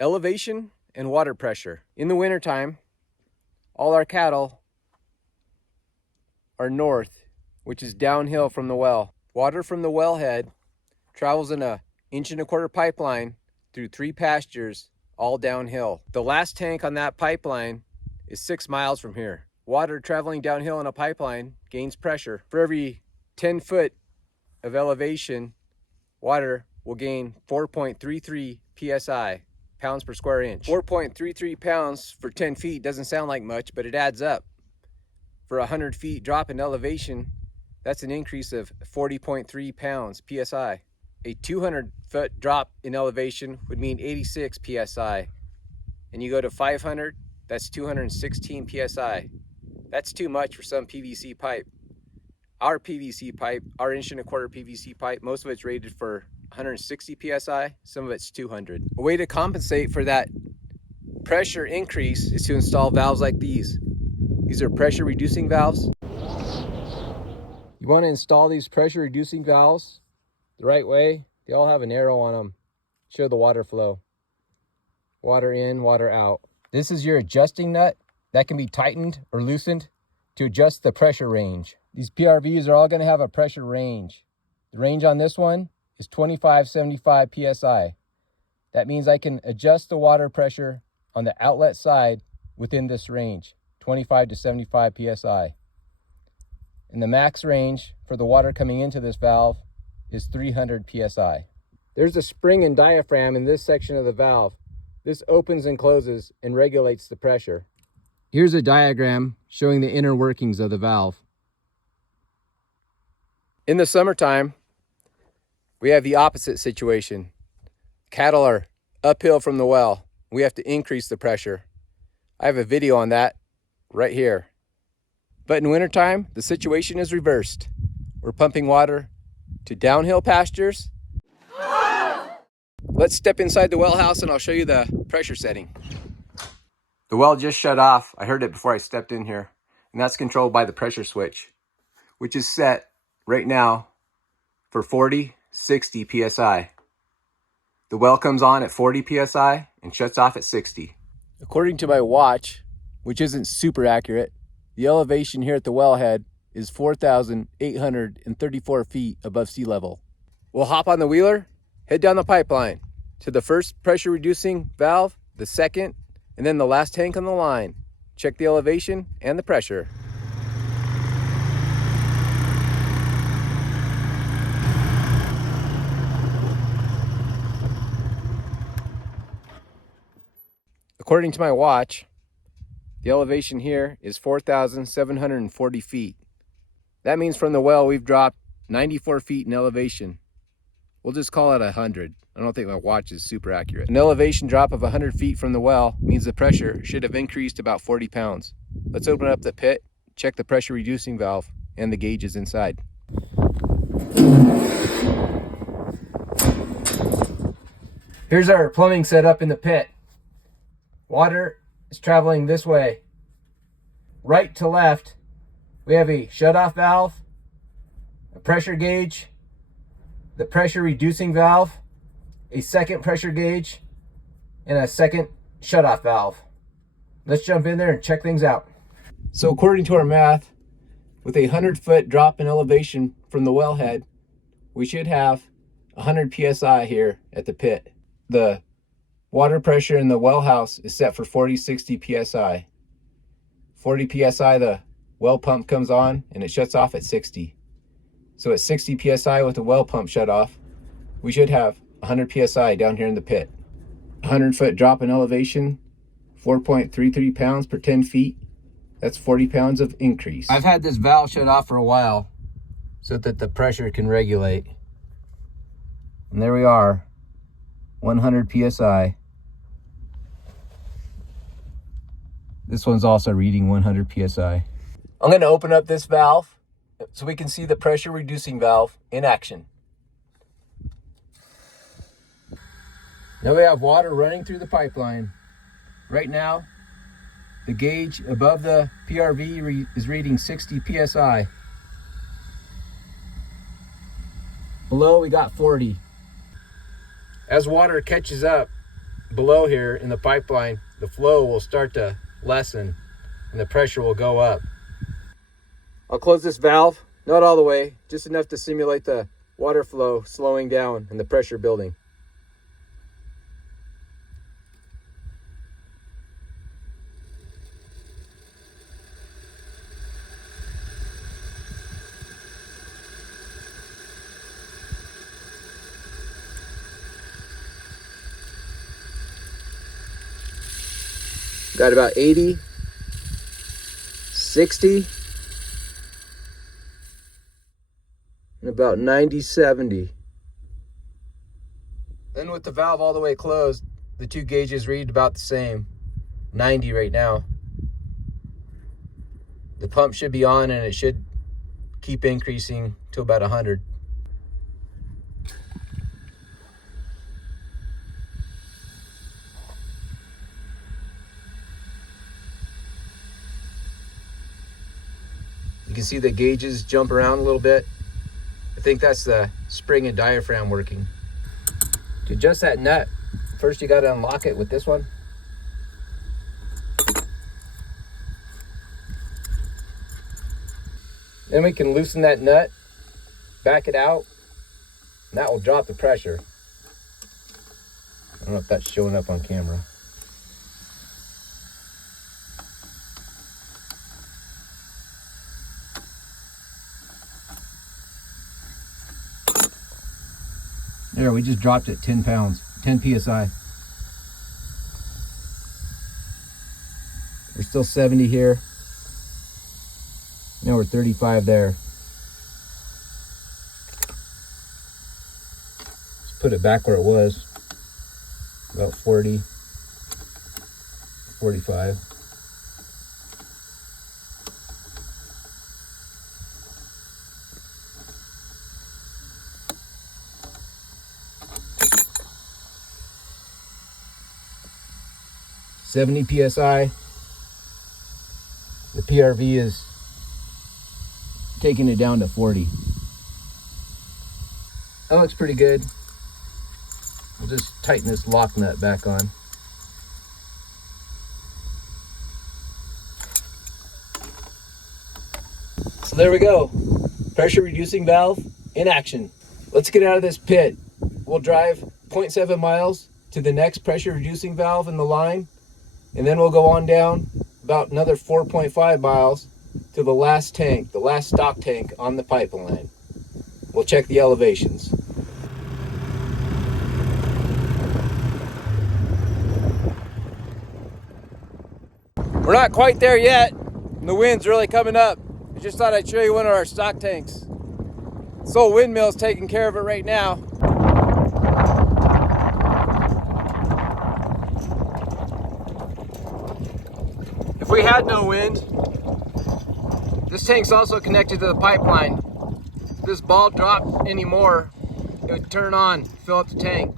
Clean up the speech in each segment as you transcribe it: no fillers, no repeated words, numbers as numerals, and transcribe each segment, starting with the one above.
Elevation and water pressure. In the wintertime, all our cattle are north, which is downhill from the well. Water from the wellhead travels in a 1.25-inch pipeline through 3 pastures, all downhill. The last tank on that pipeline is 6 miles from here. Water traveling downhill in a pipeline gains pressure. For every 10 foot of elevation, water will gain 4.33 psi, pounds per square inch. 4.33 pounds for 10 feet doesn't sound like much, but it adds up. For a 100 feet drop in elevation, that's an increase of 40.3 pounds psi. A 200-foot drop in elevation would mean 86 psi. And you go to 500, that's 216 psi. That's too much for some PVC pipe. Our PVC pipe, our 1.25-inch PVC pipe, most of it's rated for 160 psi, some of it's 200. A way to compensate for that pressure increase is to install valves like these. These are pressure reducing valves. You want to install these pressure reducing valves the right way. They all have an arrow on them. Show the water flow. Water in, water out. This is your adjusting nut that can be tightened or loosened to adjust the pressure range. These PRVs are all going to have a pressure range. The range on this one is 2575 psi. That means I can adjust the water pressure on the outlet side within this range, 25 to 75 psi. And the max range for the water coming into this valve is 300 psi. There's a spring and diaphragm in this section of the valve. This opens and closes and regulates the pressure. Here's a diagram showing the inner workings of the valve. In the summertime, we have the opposite situation. Cattle are uphill from the well. We have to increase the pressure. I have a video on that right here. But in wintertime, the situation is reversed. We're pumping water to downhill pastures. Let's step inside the well house and I'll show you the pressure setting. The well just shut off. I heard it before I stepped in here. And that's controlled by the pressure switch, which is set right now for 40, 60 psi. The well comes on at 40 psi and shuts off at 60. According to my watch, which isn't super accurate, the elevation here at the wellhead is 4,834 feet above sea level. We'll hop on the wheeler, head down the pipeline to the first pressure reducing valve, the second, and then the last tank on the line. Check the elevation and the pressure. According to my watch, the elevation here is 4,740 feet. That means from the well we've dropped 94 feet in elevation. We'll just call it 100. I don't think my watch is super accurate. An elevation drop of 100 feet from the well means the pressure should have increased about 40 pounds. Let's open up the pit, check the pressure reducing valve and the gauges inside. Here's our plumbing setup in the pit. Water is traveling this way. Right to left, we have a shutoff valve, a pressure gauge, the pressure reducing valve, a second pressure gauge, and a second shutoff valve. Let's jump in there and check things out. So according to our math, with a 100-foot drop in elevation from the wellhead, we should have 100 psi here at the pit. The water pressure in the well house is set for 40-60 psi. 40 psi, the well pump comes on and it shuts off at 60. So at 60 psi with the well pump shut off, we should have 100 psi down here in the pit. 100-foot drop in elevation, 4.33 pounds per 10 feet. That's 40 pounds of increase. I've had this valve shut off for a while so that the pressure can regulate. And there we are, 100 psi. This one's also reading 100 psi. I'm going to open up this valve so we can see the pressure reducing valve in action. Now we have water running through the pipeline. Right now, the gauge above the PRV is reading 60 psi. Below we got 40. As water catches up, below here in the pipeline, the flow will start to lessen and the pressure will go up. I'll close this valve, not all the way, just enough to simulate the water flow slowing down and the pressure building. Got about 80, 60, and about 90, 70. Then with the valve all the way closed, the two gauges read about the same, 90 right now. The pump should be on and it should keep increasing to about 100. You can see the gauges jump around a little bit. I think that's the spring and diaphragm working. To adjust that nut, first you got to unlock it with this one. Then we can loosen that nut, back it out, and that will drop the pressure. I don't know if that's showing up on camera. There, we just dropped it 10 pounds, 10 PSI. We're still 70 here. Now we're 35 there. Let's put it back where it was. About 40, 45. $70 PSI. The PRV is taking it down to 40. That looks pretty good. We'll just tighten this lock nut back on. So there we go. Pressure reducing valve in action. Let's get out of this pit. We'll drive 0.7 miles to the next pressure reducing valve in the line, and then we'll go on down about another 4.5 miles to the last tank, the last stock tank on the pipeline. We'll check the elevations. We're not quite there yet, and the wind's really coming up. I just thought I'd show you one of our stock tanks. This old windmill's taking care of it right now. If we had no wind, this tank's also connected to the pipeline. If this ball dropped anymore, it would turn on, fill up the tank.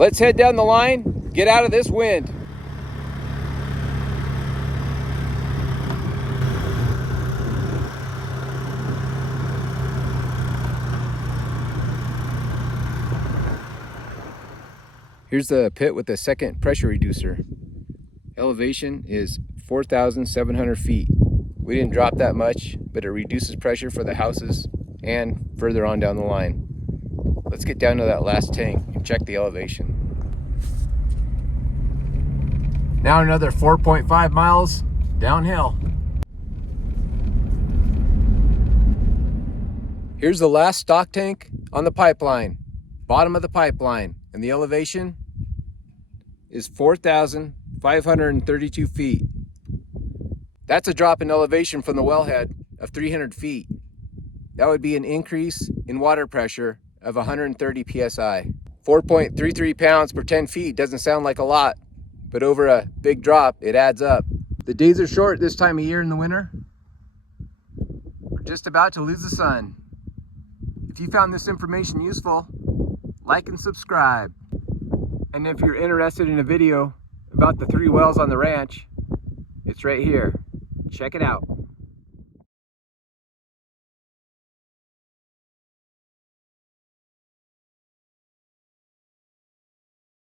Let's head down the line, get out of this wind. Here's the pit with the second pressure reducer. Elevation is 4,700 feet. We didn't drop that much, but it reduces pressure for the houses and further on down the line. Let's get down to that last tank and check the elevation. Now another 4.5 miles downhill. Here's the last stock tank on the pipeline, bottom of the pipeline, and the elevation is 4,532 feet. That's a drop in elevation from the wellhead of 300 feet. That would be an increase in water pressure of 130 PSI. 4.33 pounds per 10 feet doesn't sound like a lot, but over a big drop, it adds up. The days are short this time of year in the winter. We're just about to lose the sun. If you found this information useful, like and subscribe. And if you're interested in a video about the 3 wells on the ranch, it's right here. Check it out.